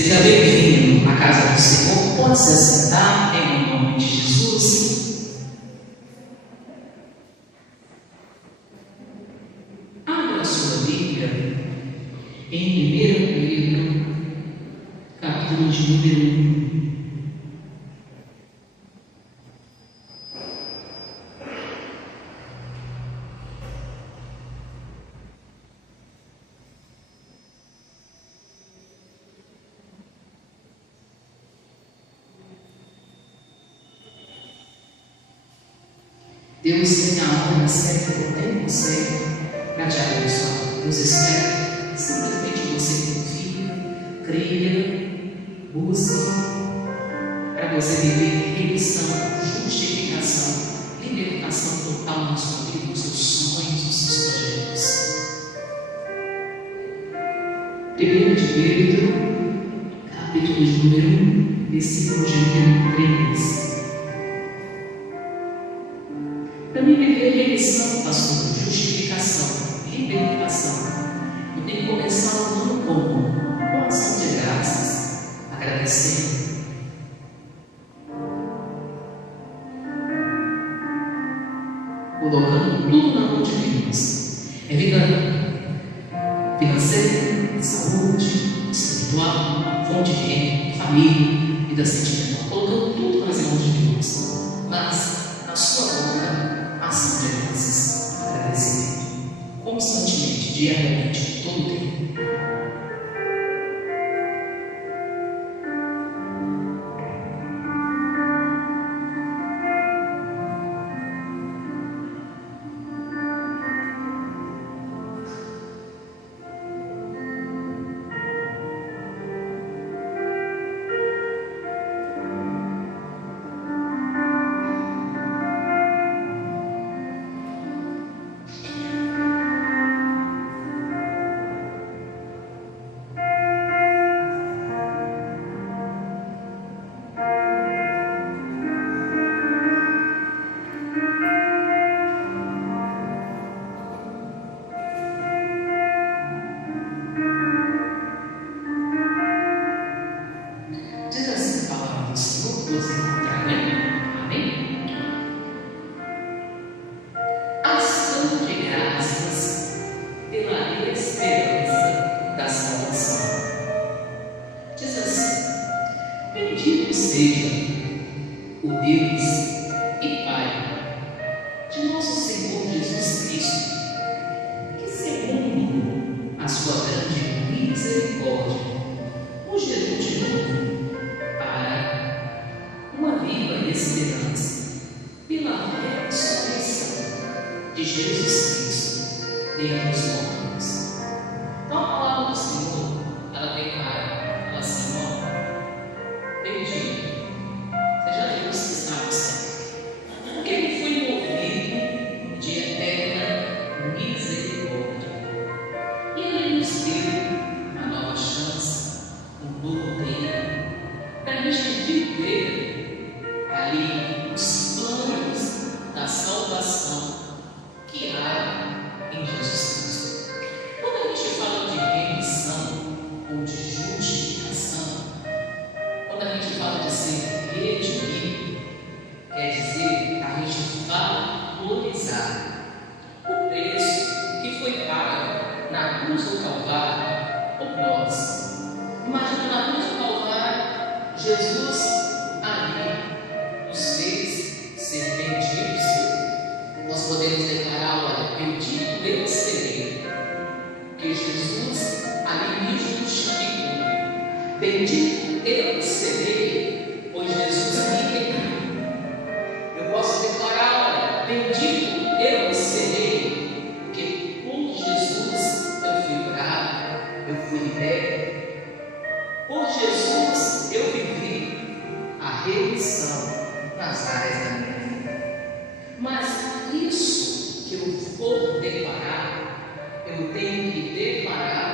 Seja bem-vindo à casa do Senhor. Pode se assentar em nome de Jesus. Abra a sua Bíblia em 1 Pedro, capítulo de número 1. Deus tem a hora certa, o tempo certo para te abençoar. Deus espera simplesmente você confie, creia, busque, para você viver remissão, justificação, libertação total na sua vida, nos seus sonhos, nos seus projetos. 1 de Pedro, capítulo de número 1, versículo de número 3. Para mim viver remissão, pastor, justificação, libertação, eu tenho que começar o ano com ação de graças, agradecendo. Colocando tudo na mão de Deus. É vida financeira, saúde, espiritual, fonte de renda, família, vida sentimental. Colocando tudo nas mãos de Deus. Mas, na sua boca, ação de graças, agradecimento, constantemente, diariamente, todo o tempo. Bendito seja o Deus e Pai de nosso Senhor Jesus Cristo, que segundo a sua grande misericórdia, nos gerou de novo para uma viva esperança pela ressurreição de Jesus Cristo dentre os mortos. Então a palavra do Senhor, ela declara, ela assim, bendito seja Deus que está no céu, porque Ele foi movido de eterna misericórdia. E Ele nos deu uma nova chance, um novo tempo, para a gente viver ali os planos da salvação que há em Jesus Cristo. Quando a gente fala de remissão ou de justificação, quando a gente fala de ser redimido, quer dizer a gente valorizar o preço que foi pago na cruz do Calvário por nós. Imagina, na cruz do Calvário, Jesus ali nos fez ser benditos. Nós podemos declarar, olha, bendito eu serei, que Jesus ali me justificou. Bendito eu serei, pois Jesus me redimiu. Eu posso declarar, olha, bendito eu serei, porque por Jesus eu fui curado, eu fui liberto. Por Jesus eu vivi a remissão nas áreas da minha vida. Mas isso que eu for declarar, eu tenho que declarar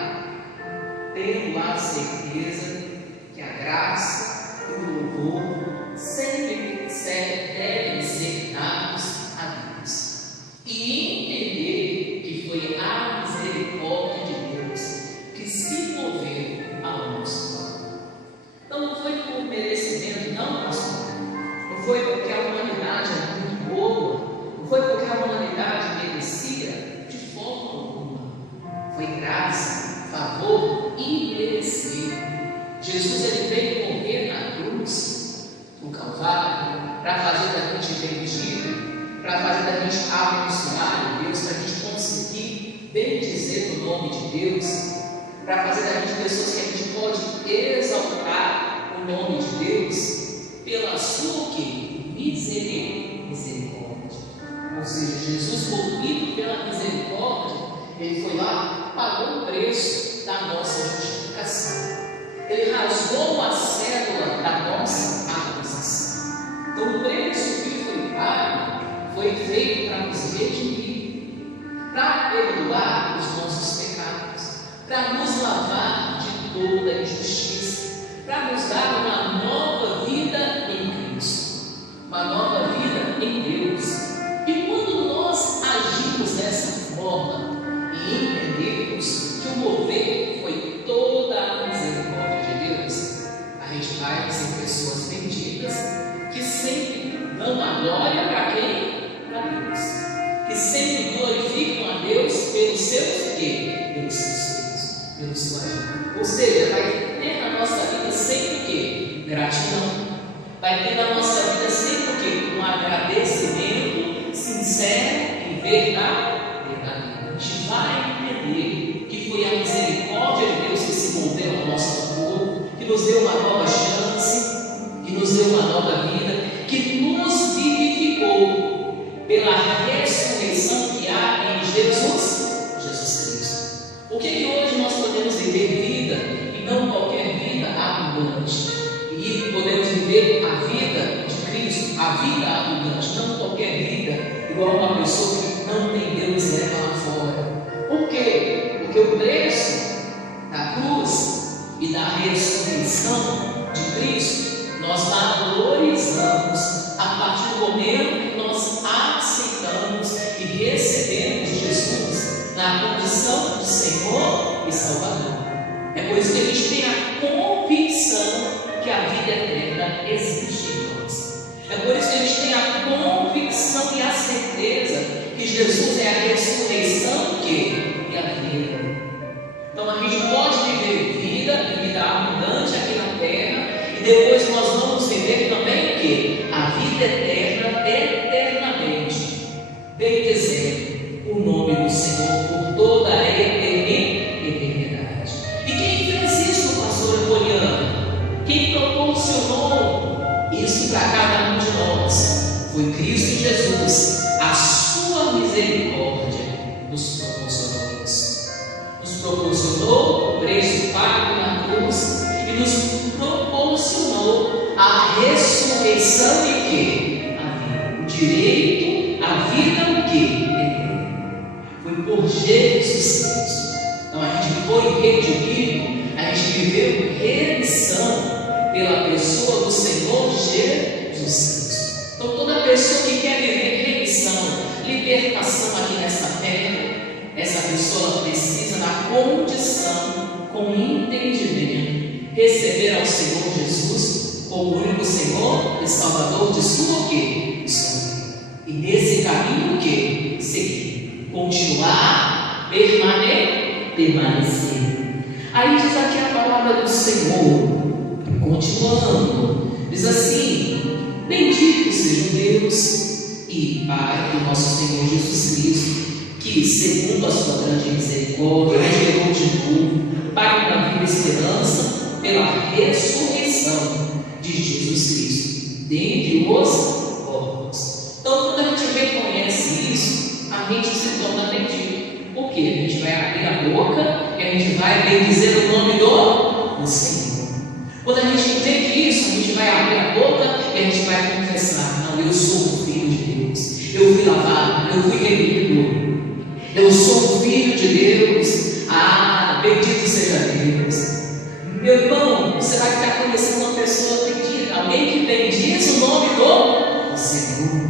tendo a certeza que a graça e o louvor sempre devem ser dados a Deus. E entender que foi a misericórdia de Deus que se moveu ao nosso lado. Jesus ele veio morrer na cruz, no Calvário, para fazer da gente bendito, para fazer da gente abençoar a Deus, para a gente conseguir bendizer o nome de Deus, para fazer da gente pessoas que a gente pode exaltar o nome de Deus pela sua misericórdia. Ou seja, Jesus, movido pela misericórdia, ele foi lá, pagou o preço da nossa justificação. Ele rasgou a cédula da nossa acusação. Então o preço que foi pago foi feito para nos redimir, para perdoar os nossos pecados, para nos lavar de toda injustiça, para nos dar uma nova vida em Cristo, uma nova vida em Deus. E quando nós agimos dessa forma e entendemos que o mover foi toda a misericórdia de Deus, a gente vai ser pessoas benditas que sempre dão a glória para quem? Para Deus. Que sempre glorificam a Deus pelos seus quê? Pelos seus filhos, pelo seu agir. Ou seja, vai ter na nossa vida sempre o quê? Gratidão. Vai ter na nossa vida sempre o quê? Um agradecimento sincero e verdadeiro. A gente vai entender que foi a misericórdia de Deus que se moveu ao nosso favor, que nos deu uma nova chance, que nos deu uma nova vida, que nos vivificou pela ressurreição que há em Jesus Cristo. O que hoje nós podemos viver vida e não qualquer vida abundante? E podemos viver a vida de Cristo, a vida abundante, não qualquer vida, igual uma pessoa que não tem Deus e leva lá fora. Por quê? Porque o preço da cruz e da ressurreição de Cristo nós valorizamos a partir do momento que nós aceitamos e recebemos Jesus na condição de Senhor e Salvador. É por isso que a gente tem a convicção que a vida eterna existe em nós. É por isso que a gente tem a convicção e a certeza que Jesus é a ressurreição e a vida. Então a gente pode viver vida e vida abundante aqui na terra, e depois nós vamos viver também o quê? A vida eterna, eternamente, bendizendo o nome do Senhor por toda a eternidade. E quem fez isso, pastor Epoliano? Quem proporcionou isso para cada um de nós? Foi Cristo Jesus. A sua misericórdia nos proporcionou isso. Nos proporcionou o preço pago na cruz e nos proporcionou a ressurreição e quê? A vida. O direito à vida o quê? Foi por Jesus Cristo. Então a gente foi redimido, a gente viveu remissão pela pessoa do Senhor Jesus Cristo. Então toda pessoa que quer viver remissão, libertação aqui nessa terra, essa pessoa precisa da condição, com entendimento, receber ao Senhor Jesus como o único Senhor e Salvador de sua quê? E nesse caminho o quê? Seguir, continuar, permanecer. Aí diz aqui a palavra do Senhor, continuando, diz assim: bendito seja Deus e Pai do nosso Senhor Jesus Cristo, que segundo a sua grande misericórdia nos gerou de novo para uma viva esperança pela ressurreição de Jesus Cristo dentre os mortos. Então quando a gente reconhece isso, a gente se torna bendito. Por quê? A gente vai abrir a boca e a gente vai bendizer o nome do Senhor. Quando a gente entende isso, a gente vai abrir a boca e a gente vai confessar: não, eu sou um filho de Deus, eu fui lavado, eu fui remido, eu sou um filho de Deus. Ah, bendito seja Deus. Meu irmão, será que está conhecendo uma pessoa bendita? Alguém que bendiz o nome do Senhor,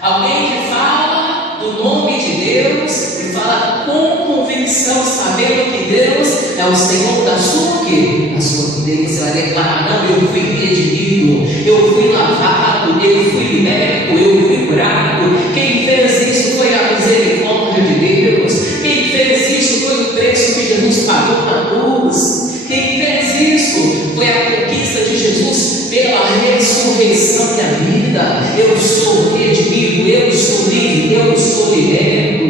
alguém que fala do nome de Deus e fala com convicção, sabendo que Deus é o Senhor da sua quê? Da sua vida. E você vai declarar: não, eu fui redimido, eu fui lavado, eu fui liberto, eu fui curado. Quem fez isso foi a misericórdia de Deus. Quem fez isso foi o preço que Jesus pagou na cruz. Quem fez isso pela ressurreição da vida, eu sou redimido, eu sou livre, eu sou liberto,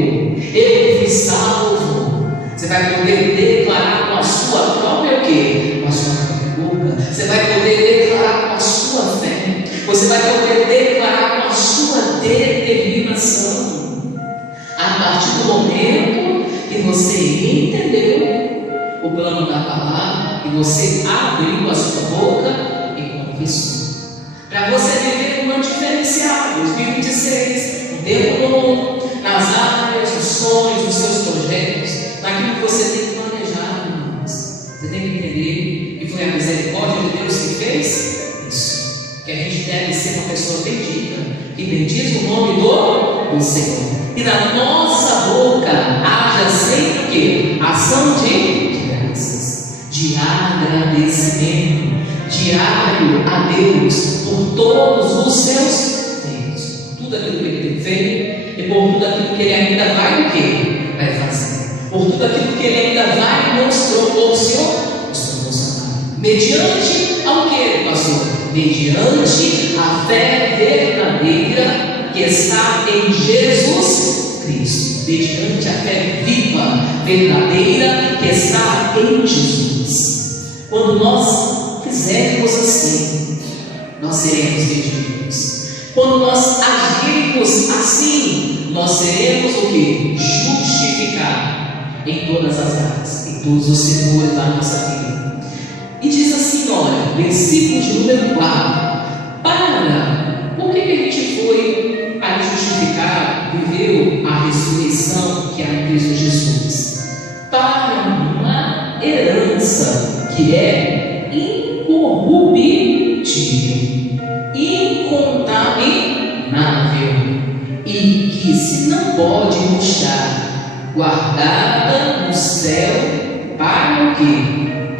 eu fui salvo. Você vai poder declarar com a sua própria o quê? Com a sua própria boca. Você vai poder declarar com a sua fé. Você vai poder declarar com a sua determinação. A partir do momento que você entendeu o plano da palavra, que você abriu a sua boca e confessou. Para você viver um ano diferenciado, 2026, um tempo novo, nas áreas, nos sonhos, nos seus projetos, naquilo que você tem planejado, irmãos. Você tem que entender que foi a misericórdia de Deus que fez isso. Que a gente deve ser uma pessoa bendita, que bendiz o nome do Senhor. E na nossa boca haja sempre o quê? Ação de graças, de agradecimento, diário a Deus por todos os seus feitos, tudo aquilo que Ele tem feito e por tudo aquilo que Ele ainda vai o quê? Vai fazer, por tudo aquilo que Ele ainda vai nos proporcionar, mediante ao que, pastor? Mediante a fé verdadeira que está em Jesus Cristo, mediante a fé viva, verdadeira que está em Jesus. Quando nós fizermos assim, nós seremos redimidos. Quando nós agirmos assim, nós seremos o que? Justificados em todas as áreas, em todos os setores da nossa vida. E diz assim, olha, versículo de número 4. Por que a gente foi aí justificado, viveu a ressurreição que há em Cristo Jesus? Para uma herança que é incorruptível, incontaminável e que se não pode murchar, guardada no céu para o quê?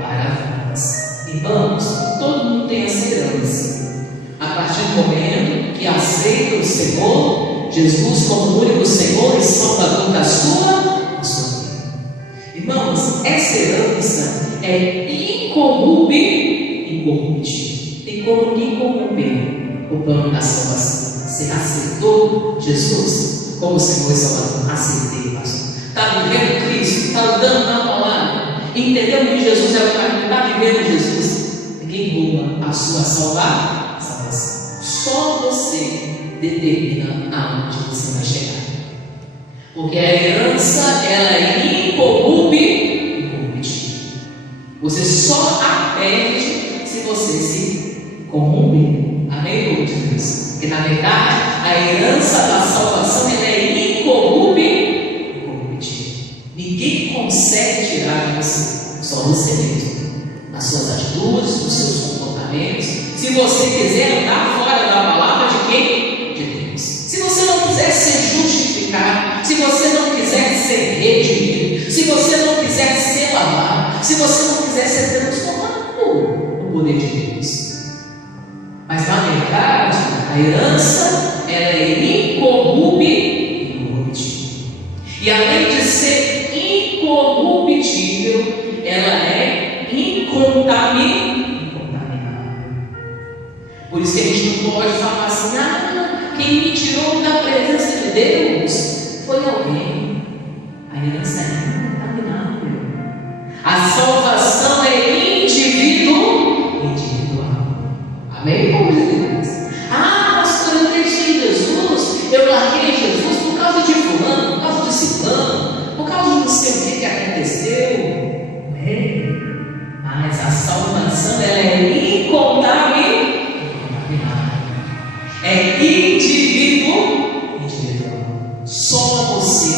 Para nós. Irmãos, todo mundo tem essa herança. A partir do momento que aceita o Senhor Jesus como único Senhor e Salvador da sua vida. Irmãos, essa herança é incorruptível. Tem como incorromper o plano da salvação. Você aceitou Jesus como Senhor e Salvador? Aceitei, pastor. Está vivendo Cristo, está andando na palavra, entendendo que Jesus é o caminho, está vivendo Jesus. Ninguém rouba a sua salvação. Só você determina aonde você vai chegar. Porque a herança, ela é incorruptível. Você só a perde se você se corromper. Amém, Deus? Porque na verdade a herança da salvação ela é incorruptível. Ninguém consegue tirar de você, só você mesmo, nas suas atitudes, nos seus comportamentos. Se você quiser andar fora da palavra de quem? De Deus. Se você não quiser ser justificado, se você não quiser ser redimido, se você não quiser ser lavado, se você não quiser ser transformado no poder de Deus. Mas na verdade, a herança ela é incorruptível. E além de ser incorruptível, ela é incontaminável. Por isso que a gente não pode falar assim, quem me tirou da presença de Deus foi alguém. A herança é incontaminável. A salvação é individual. Amém? Como diz Deus? Pastor, eu deixei Jesus, eu larguei Jesus por causa de fulano, por causa de ciclano, por causa de não sei o que aconteceu. Mas a salvação ela é incontável. É individual. Só você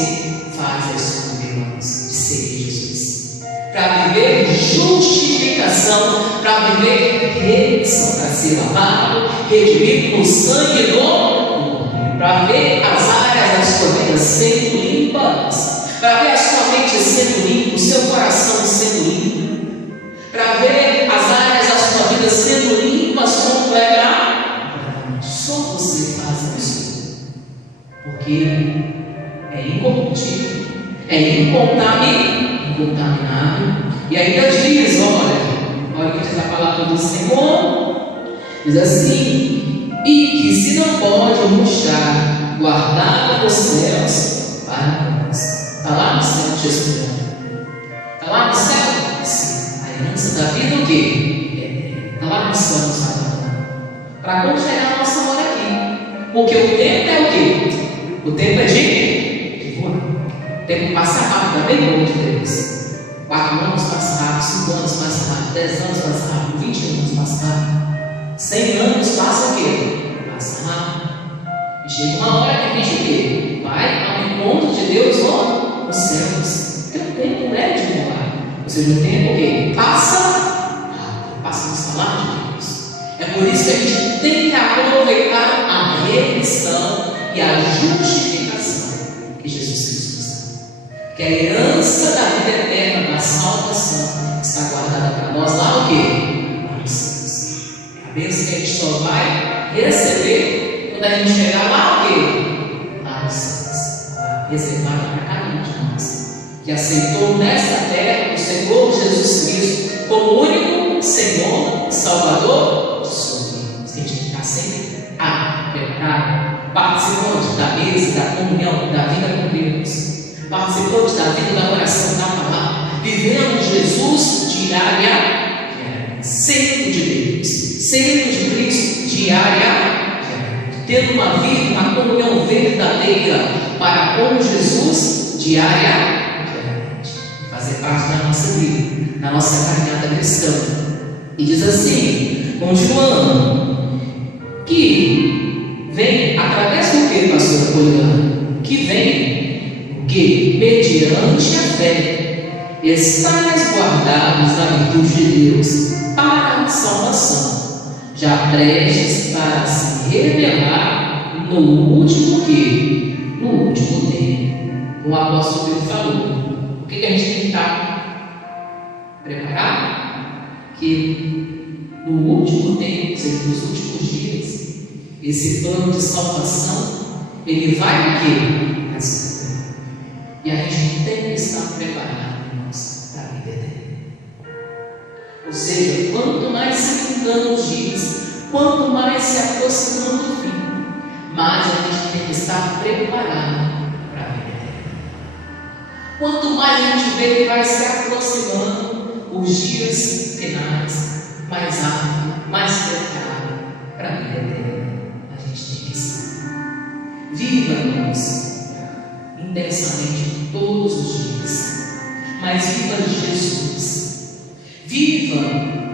faz a escolha de ser Jesus. Para viver justificação, para viver redenção, para ser lavado, redimido no sangue do Cordeiro, para ver as áreas da sua vida sendo limpas, para ver a sua mente sendo limpa, o seu coração sendo limpo, para ver as áreas da sua vida sendo limpas completamente. Só você faz isso, porque é incorruptível, é incontaminável. E ainda diz, olha o que diz a palavra do Senhor, Diz assim: e que se não pode mostrar guardado nos céus para nós. Está lá no céu, Jesus. Está lá no céu? Sim. A herança da vida o quê? Está lá no céu, no Salvador. Para quando chegar a nossa hora aqui. Porque o tempo é o quê? O tempo é de voar. O tempo passa rápido, é bem bom de Deus. 4 anos passa rápido, 5 anos passa rápido, 10 anos passa rápido, 20 anos passa rápido, 100 anos passa o quê? Passa rápido. E chega uma hora que a gente o quê? Vai ao encontro de Deus nos céus. Porque o tempo é de voar. Ou seja, o tempo o quê? Passa rápido, passa no salário de Deus. É por isso que a gente tem que aproveitar a remissão e a justificação que Jesus Cristo nos dá. Que a herança da vida eterna, da salvação, está guardada para nós lá o quê? Lá nos céus. A bênção que a gente só vai receber quando a gente chegar lá o quê? Lá nos céus. Reservada para cada um de nós. Que aceitou nesta terra o Senhor Jesus Cristo como único Senhor e Salvador de sua vida. Que a gente está sempre preparado, participante da mesa, da comunhão, da vida com Deus. Participante da vida da oração, da palavra, vivendo Jesus diariamente, sendo de Deus, sendo de Cristo diariamente, tendo uma vida, uma comunhão verdadeira para com Jesus diariamente, fazer parte da nossa vida, da nossa caminhada cristã. E diz assim, continuando, que vem através do que, pastor Poliana? Que vem que, mediante a fé, estáis guardados na virtude de Deus para a salvação, já prestes para se revelar no último que? No último tempo. O apóstolo Pedro falou. O que a gente tem que estar preparado? Que no último tempo, ou seja, nos últimos dias, esse plano de salvação, ele vai o quê? E a gente tem que estar preparado, irmãos, para a vida eterna. Ou seja, quanto mais se findando os dias, quanto mais se aproximando do fim, mais a gente tem que estar preparado para a vida eterna. Quanto mais a gente vê que vai se aproximando os dias finais, mais rápido, mais preparado para a vida eterna a gente tem que estar. Viva, irmãos, intensamente todos os dias, mas viva de Jesus, viva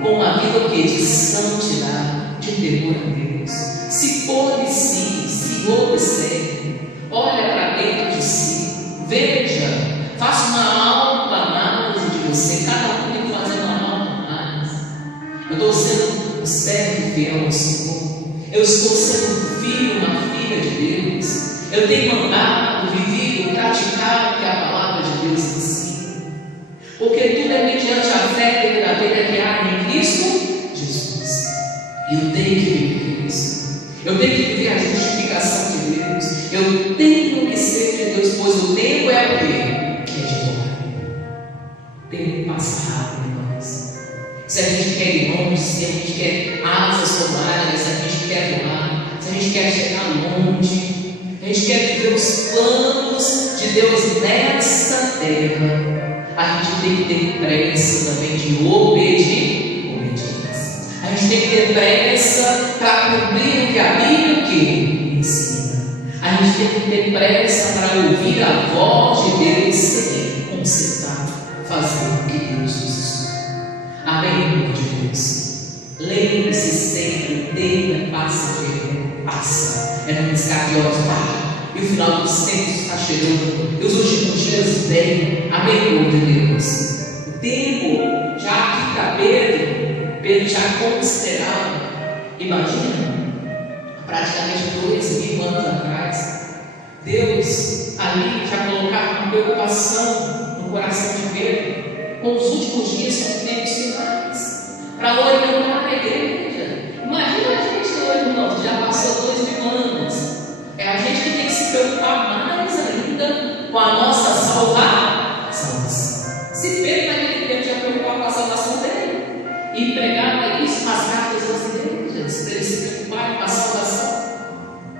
com a vida de santidade, de temor a Deus, se policie, se observe, olha para dentro de si, veja, faça uma autoanálise de você, cada um tem que fazer uma autoanálise. Eu estou sendo um servo fiel ao Senhor, eu estou sendo filho, uma filha de Deus, eu tenho andado, vivido, praticado o que a palavra de Deus ensina. Porque tudo é mediante a fé verdadeira que há em Cristo Jesus. E eu tenho que viver isso. Eu tenho que viver a justificação de Deus. Eu tenho que ser de Deus, pois o tempo é o quê? Que é de voar. O tempo passa rápido, irmãos. Se a gente quer ir longe, se a gente quer asas voadas, se a gente quer voar, se a gente quer chegar longe, a gente quer viver os planos de Deus nesta terra, a gente tem que ter pressa também de obediência. A gente tem que ter pressa para cumprir o que a Bíblia ensina. A gente tem que ter pressa para ouvir a voz de Deus e consertar, fazer o que Deus nos ensinou. Amém, irmão de Deus? Lembre-se sempre, tempo passa de passa. É no piscar de olhos, e o final dos tempos está chegando, e os últimos dias vêm. Amém, povo de Deus? O tempo já aqui para Pedro já considerava, imagina, praticamente 2000 anos atrás, Deus ali já colocava uma preocupação no coração de Pedro, com os últimos dias, são tempos finais, para orientar a igreja. Imagina a gente hoje, irmãos, já passou 2000 anos. É a gente que tem que se preocupar mais ainda com a nossa salvação. Se Pedro naquele tempo já preocupava com a salvação dele e pregava isso nas cartas das igrejas, antes dele se preocupar com a salvação.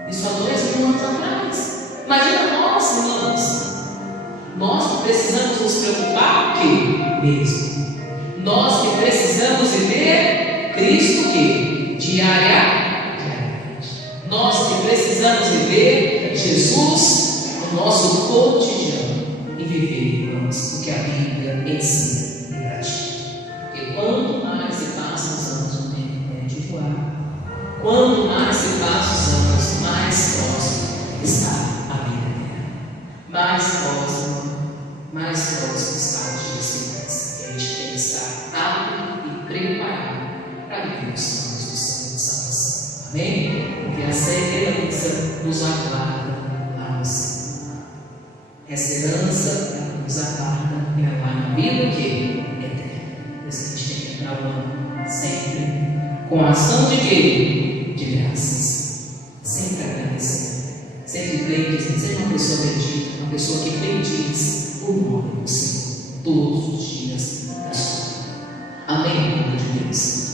Isso há 2000 anos atrás. Imagina nós, irmãos. Nós que precisamos nos preocupar o quê? Mesmo. Nós que precisamos viver Cristo o quê? Diariamente. Nós que precisamos viver Jesus no nosso cotidiano e viver, irmãos, o que a Bíblia ensina e pratica. Porque quanto mais se passam os anos, o tempo é de voar. Quanto mais se passam os anos, mais próximo está a vida. Mais próximo está o dia seguinte. E a gente tem que estar apto e preparado para viver os sonhos do Senhor de salvação. Amém? Porque a esperança nos aguarda lá no céu. Essa herança que nos aguarda é lá na vida que eterna. Por isso a gente tem que entrar o ano sempre com a ação de quê? De graças. Sempre agradecendo. Sempre bendizendo. Seja uma pessoa bendita, uma pessoa que bendiz o nome do Senhor todos os dias da sua vida. Amém, em nome de Deus.